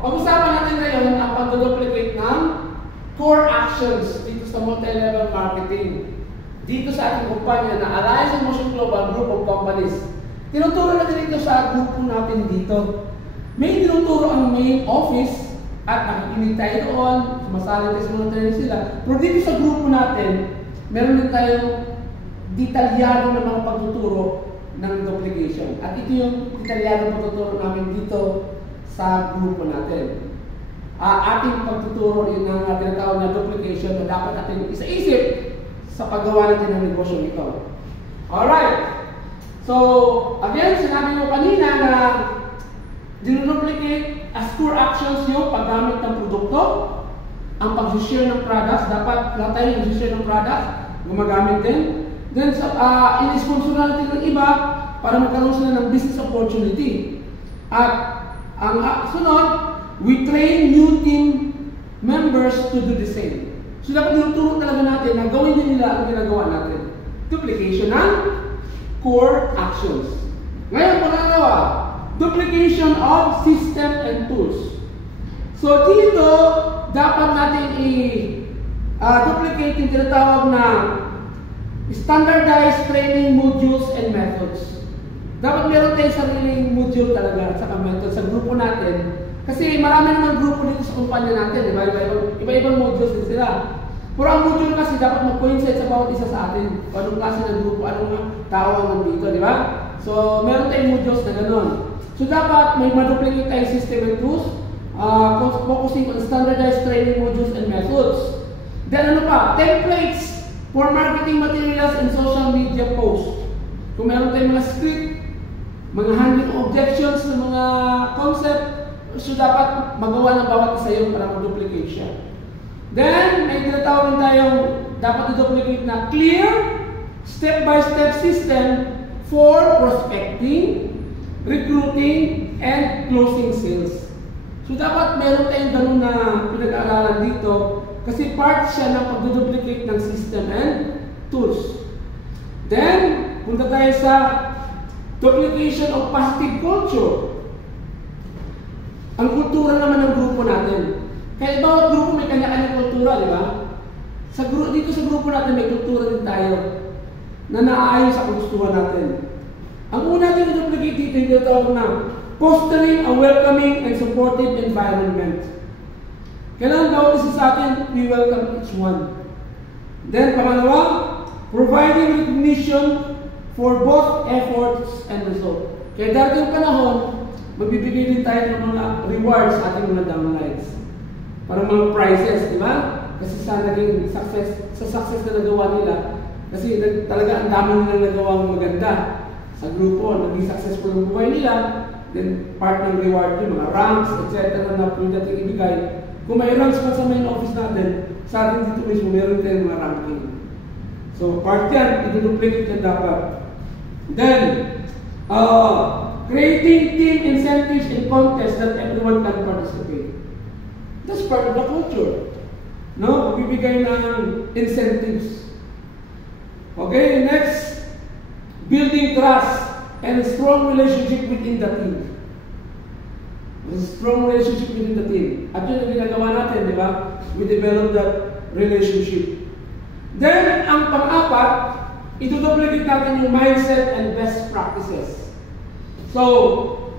pag-usapan natin ngayon ang pag-duplicate ng core actions dito sa multi-level marketing. Dito sa ating kumpanya na Alliance in Motion Global Group of Companies. Tinuturo natin dito sa grupo natin dito. May tinuturo ang main office at nakikinig tayo doon, sumasali tayo sa mga training sila. Pero dito sa grupo natin, meron din tayong detalyado na mga pagtuturo ng duplication. At ito yung detalyado pagtuturo namin dito sa grupo natin. Ating pagtuturo din ng tinatawag na duplication na dapat natin isa-isip sa paggawa natin ng negosyo nito. Alright. So, again, sinabi mo kanina na dinuduplicate as core actions yung paggamit ng produkto, ang pag-share ng products, dapat lahat tayo nag-share ng products, gumagamit din. Then, in-sponsor natin ng iba para magkaroon sila ng business opportunity. At ang sunod, we train new team members to do the same. So, dapat tinuturo talaga natin na gawin din nila ang ginagawa natin. Duplication ng core actions. Ngayon, pangalawa, duplication of system and tools. So, dito, dapat natin i-duplicate yung tinatawag na standardized training modules and methods. Dapat meron tayong sariling module talaga at saka method sa grupo natin. Kasi marami naman grupo dito sa kumpanya natin, iba-ibang modules din sila. Pero ang module kasi dapat mag-coincide sa bawat isa sa atin. Anong klase ng grupo, anong tao ang nandito, di ba? So, meron tayong modules na gano'n. So, dapat may maduplicate tayong system and tools, focusing on standardized training modules and methods. Then ano pa? Templates for marketing materials and social media posts. Kung meron tayong mga script, mga handling objections ng mga concept, so dapat magawa ng bawat isa yun para mag-duplicate siya. Then, may tinatawag tayong dapat i-duplicate na clear, step-by-step system for prospecting, recruiting, and closing sales. So, dapat meron tayong ganun na pinag-aaralan dito kasi part siya ng pag-duplicate ng system and tools. Then, punta tayo sa duplication of positive culture. Ang kultura naman ng grupo natin. Kaya bawat grupo may kanya-kanyang kultura, di ba? Dito sa grupo natin may kultura din tayo na naaayon sa kagustuhan natin. Ang una natin i-duplicate dito yung tawag na fostering a welcoming and supportive environment. Kailangan bawat isa sa atin, we welcome each one. Then, pangalawa, providing recognition for both efforts and results. Kaya darating panahon, magbibigay din tayo ng mga rewards sa ating mga downlines. Para mga prizes, di ba? Kasi sa naging success na nagawa nila, kasi talaga ang dami nilang nagawang maganda sa grupo, naging successful ang buhay nila, then part ng reward yung mga ranks, etc. na pwede natin ibigay. Kung may ranks pa sa main office natin, sa atin dito mismo, meron tayong mga ranking. So, part yan, i-duplicate yan dapat. Then, creating team incentives and contests that everyone can participate. That's part of the culture. No? Bibigay ng incentives. Okay, next. Building trust and a strong relationship within the team. A strong relationship within the team. At yun ang ginagawa natin, di ba? We develop that relationship. Then, ang pang-apat, ito-duplicate natin yung mindset and best practices. So,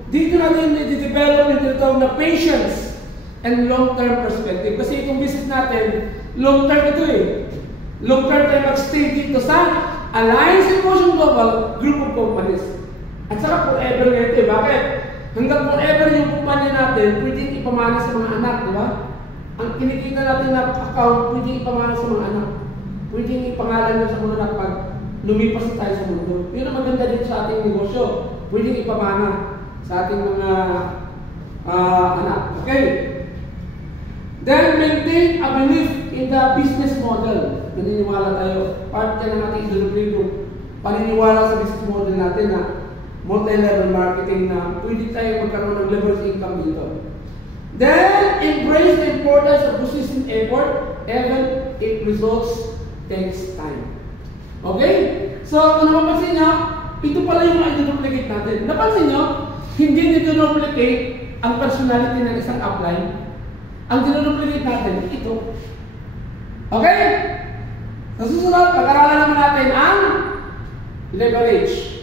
dito natin i-develop yung tinatawag na patience and long-term perspective. Kasi itong business natin, long-term ito eh. Long-term tayo mag-stay dito sa Alliance in Motion Global Group of Companies. At saka forever nga ito eh. Bakit? Hanggang forever yung kumpanya natin, pwedeng ipamana sa mga anak, di ba? Ang kinikita natin na account, pwedeng ipamana sa mga anak. Pwedeng ipangalan sa mga anak pag lumipas tayo sa mundo. Yun ang maganda dito sa ating negosyo. Pwedeng ipamana sa ating mga anak. Okay? Then, maintain a belief in the business model. Naniniwala tayo. Part yan ng ating delivery group. Paniniwala sa business model natin na multi-level marketing na pwede tayo magkaroon ng leverage income dito. Then, embrace the importance of consistent effort even if results takes time. Okay? So, kung napapansin nyo, ito pala yung i-duplicate natin. Napansin nyo, hindi nito duplicate ang personality ng isang upline, ang dinuduplicate natin, ito. Okay? Sa susunod, pag-aralan naman natin ang leverage.